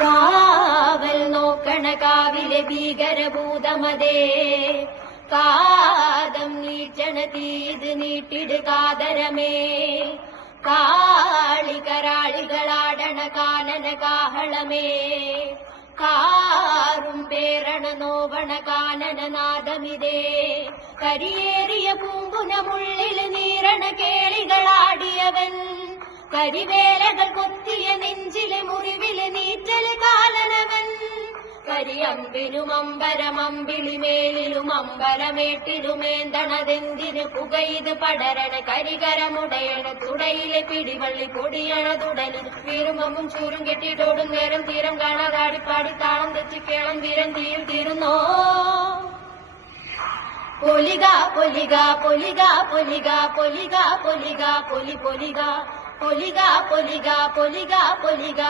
കാവൽ നോക്കണ കാവിലെ ഭീകരഭൂതമതേ. കാതം നീച്ചണ തീത് നീട്ടിട് കാതരമേ. കാളികരാളികളാടണ കാനന കാഹളമേ. കാറും പേരണ നോവണ കാനന നാദമിതേ. കരിയേറിയ പൂമ്പുനമുള്ളിൽ നീരണ കേളികളാടിയവൻ. കരിവേലകൾ കൊത്തിയ നെഞ്ചിലെ കാലനവൻ കരിയമ്പിനും അമ്പരമമ്പിളിമേലിലും അമ്പലമേട്ടിലുമേന്തണതെന്തിനു പുകയിത് പടരണ കരികരമുടയണ തുടയിലെ പിടിവള്ളി കൊടിയണ വീറുമമ്പും ചൂരും കെട്ടിയിട്ടോടും നേരം തീരം കാണാതാടിപ്പാടി താളം തെറ്റി കേളം വീരൻ തീയിൽ തീരുന്നോ? പൊലിക പൊലിക പൊലിക പൊലിക പൊലിക പൊലിക പൊലി പൊലിക പൊലിക പൊലിക പൊലിക പൊലിക